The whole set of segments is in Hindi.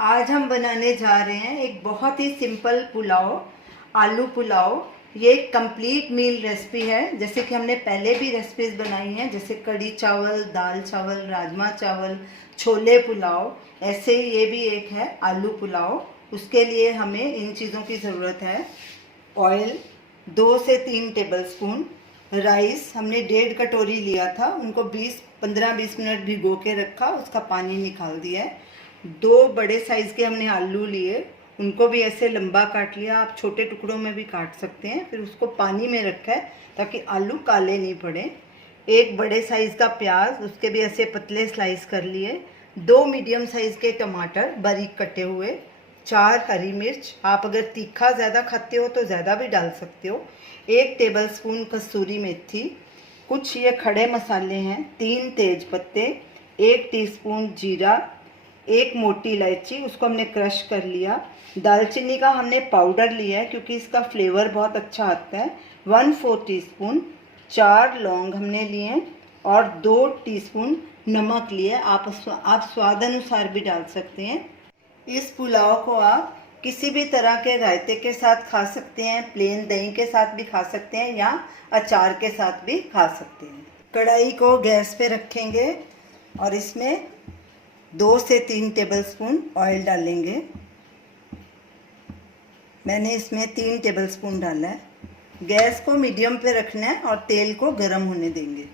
आज हम बनाने जा रहे हैं एक बहुत ही सिंपल पुलाव, आलू पुलाव। ये एक कंप्लीट मील रेसिपी है। जैसे कि हमने पहले भी रेसिपीज़ बनाई हैं, जैसे कढ़ी चावल, दाल चावल, राजमा चावल, छोले पुलाव, ऐसे ही ये भी एक है आलू पुलाव। उसके लिए हमें इन चीज़ों की ज़रूरत है। ऑयल 2 से 3 टेबलस्पून, राइस हमने 1.5 कटोरी लिया था, उनको 15-20 मिनट भिगो के रखा, उसका पानी निकाल दिया है। 2 बड़े साइज़ के हमने आलू लिए, उनको भी ऐसे लंबा काट लिया, आप छोटे टुकड़ों में भी काट सकते हैं। फिर उसको पानी में रखा है ताकि आलू काले नहीं पड़े। 1 बड़े साइज़ का प्याज, उसके भी ऐसे पतले स्लाइस कर लिए। 2 मीडियम साइज़ के टमाटर बारीक कटे हुए, 4 हरी मिर्च, आप अगर तीखा ज़्यादा खाते हो तो ज़्यादा भी डाल सकते हो। 1 टेबलस्पून कसूरी मेथी, कुछ ये खड़े मसाले हैं, 3 तेज पत्ते, 1 टीस्पून जीरा, 1 मोटी इलायची, उसको हमने क्रश कर लिया। दालचीनी का हमने पाउडर लिया है क्योंकि इसका फ्लेवर बहुत अच्छा आता है। 1/4 टीस्पून, 4 लौंग हमने लिए और 2 टीस्पून नमक लिए। आप स्वाद अनुसार भी डाल सकते हैं। इस पुलाव को आप किसी भी तरह के रायते के साथ खा सकते हैं, प्लेन दही के साथ भी खा सकते हैं या अचार के साथ भी खा सकते हैं। कढ़ाई को गैस पे रखेंगे और इसमें 2 से 3 टेबलस्पून ऑयल डालेंगे। मैंने इसमें 3 टेबलस्पून डाला है। गैस को मीडियम पे रखना है और तेल को गर्म होने देंगे।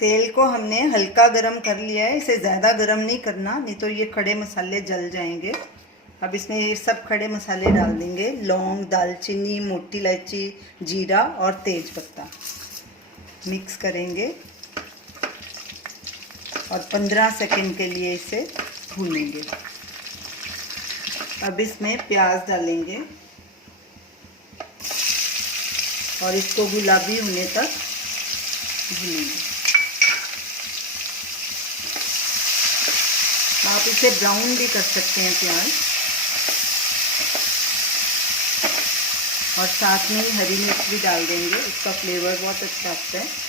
तेल को हमने हल्का गरम कर लिया है, इसे ज़्यादा गरम नहीं करना, नहीं तो ये खड़े मसाले जल जाएंगे। अब इसमें ये सब खड़े मसाले डाल देंगे, लौंग, दालचीनी, मोटी इलायची, जीरा और तेज पत्ता। मिक्स करेंगे और 15 सेकंड के लिए इसे भूनेंगे। अब इसमें प्याज डालेंगे और इसको गुलाबी होने तक भूनेंगे। आप इसे ब्राउन भी कर सकते हैं प्याज, और साथ में ही हरी मिर्च भी डाल देंगे, उसका फ्लेवर बहुत अच्छा आता है।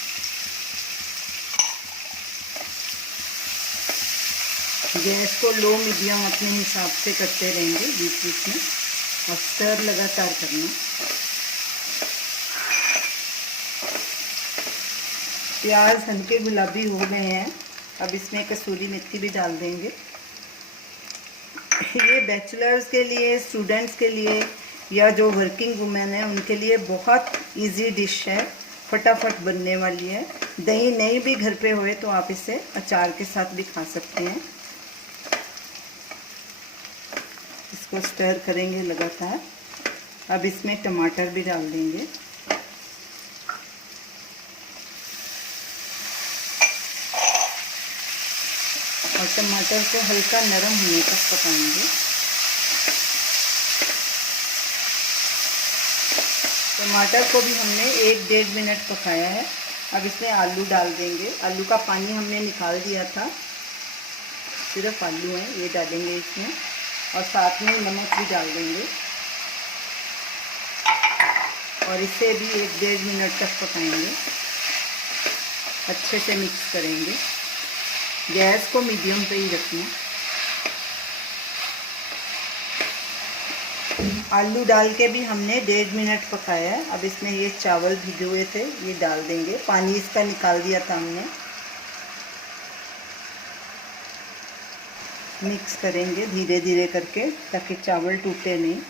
गैस को लो मीडियम अपने हिसाब से करते रहेंगे बीच बीच में, और स्टर लगातार करना। प्याज हल्के गुलाबी हो गए हैं, अब इसमें कसूरी मेथी भी डाल देंगे। ये बैचलर्स के लिए, स्टूडेंट्स के लिए या जो वर्किंग वुमेन है उनके लिए बहुत इजी डिश है, फटाफट बनने वाली है। दही नहीं भी घर पे होए तो आप इसे अचार के साथ भी खा सकते हैं। इसको स्टर करेंगे लगातार। अब इसमें टमाटर भी डाल देंगे। और टमाटर को हल्का नरम होने तक पकाएंगे। टमाटर को भी हमने 1-1.5 मिनट पकाया है। अब इसमें आलू डाल देंगे। आलू का पानी हमने निकाल दिया था, सिर्फ आलू हैं, ये डालेंगे इसमें, और साथ में नमक भी डाल देंगे और इसे भी 1-1.5 मिनट तक पकाएंगे। अच्छे से मिक्स करेंगे। गैस को मीडियम पे ही रखना। आलू डाल के भी हमने 1.5 मिनट पकाया है। अब इसमें ये चावल भिगे हुए थे, ये डाल देंगे। पानी इसका निकाल दिया था हमने। मिक्स करेंगे धीरे धीरे करके ताकि चावल टूटे नहीं।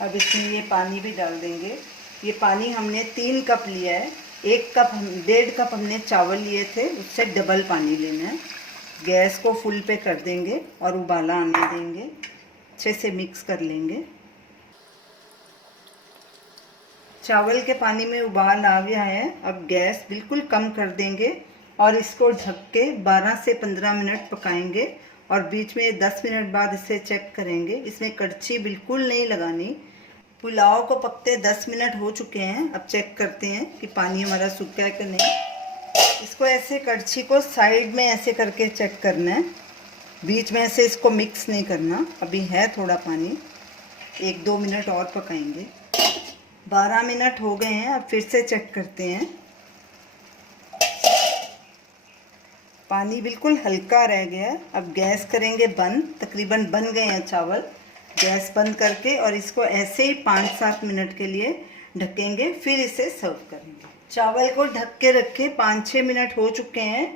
अब इसमें ये पानी भी डाल देंगे। ये पानी हमने 3 कप लिया है। 1.5 कप हमने चावल लिए थे, उससे डबल पानी लेना है। गैस को फुल पे कर देंगे और उबाला आने देंगे। अच्छे से मिक्स कर लेंगे। चावल के पानी में उबाल आ गया है। अब गैस बिल्कुल कम कर देंगे और इसको ढक के 12 से 15 मिनट पकाएंगे, और बीच में 10 मिनट बाद इसे चेक करेंगे। इसमें कड़छी बिल्कुल नहीं लगानी। पुलाव को पकते 10 मिनट हो चुके हैं। अब चेक करते हैं कि पानी हमारा सूखा है कि नहीं। इसको ऐसे कड़छी को साइड में ऐसे करके चेक करना है, बीच में ऐसे इसको मिक्स नहीं करना। अभी है थोड़ा पानी, 1-2 मिनट और पकाएंगे। 12 मिनट हो गए हैं। अब फिर से चेक करते हैं। पानी बिल्कुल हल्का रह गया। अब गैस करेंगे बंद। तकरीबन बन गए हैं चावल। गैस बंद करके और इसको ऐसे ही 5-7 मिनट के लिए ढकेंगे, फिर इसे सर्व करेंगे। चावल को ढक के रखे 5-6 मिनट हो चुके हैं।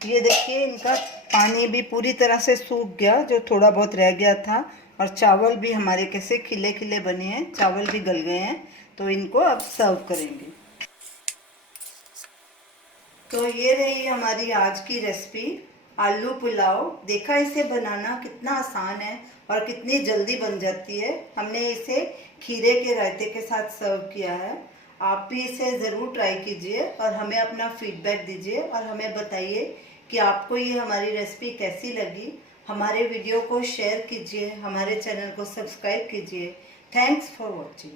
ये देखिए इनका पानी भी पूरी तरह से सूख गया, जो थोड़ा बहुत रह गया था, और चावल भी हमारे कैसे खिले खिले बने हैं, चावल भी गल गए हैं। तो इनको अब सर्व करेंगे। तो ये रही हमारी आज की रेसिपी, आलू पुलाव। देखा इसे बनाना कितना आसान है और कितनी जल्दी बन जाती है। हमने इसे खीरे के रायते के साथ सर्व किया है। आप भी इसे ज़रूर ट्राई कीजिए और हमें अपना फीडबैक दीजिए और हमें बताइए कि आपको ये हमारी रेसिपी कैसी लगी। हमारे वीडियो को शेयर कीजिए, हमारे चैनल को सब्सक्राइब कीजिए। Thanks for watching.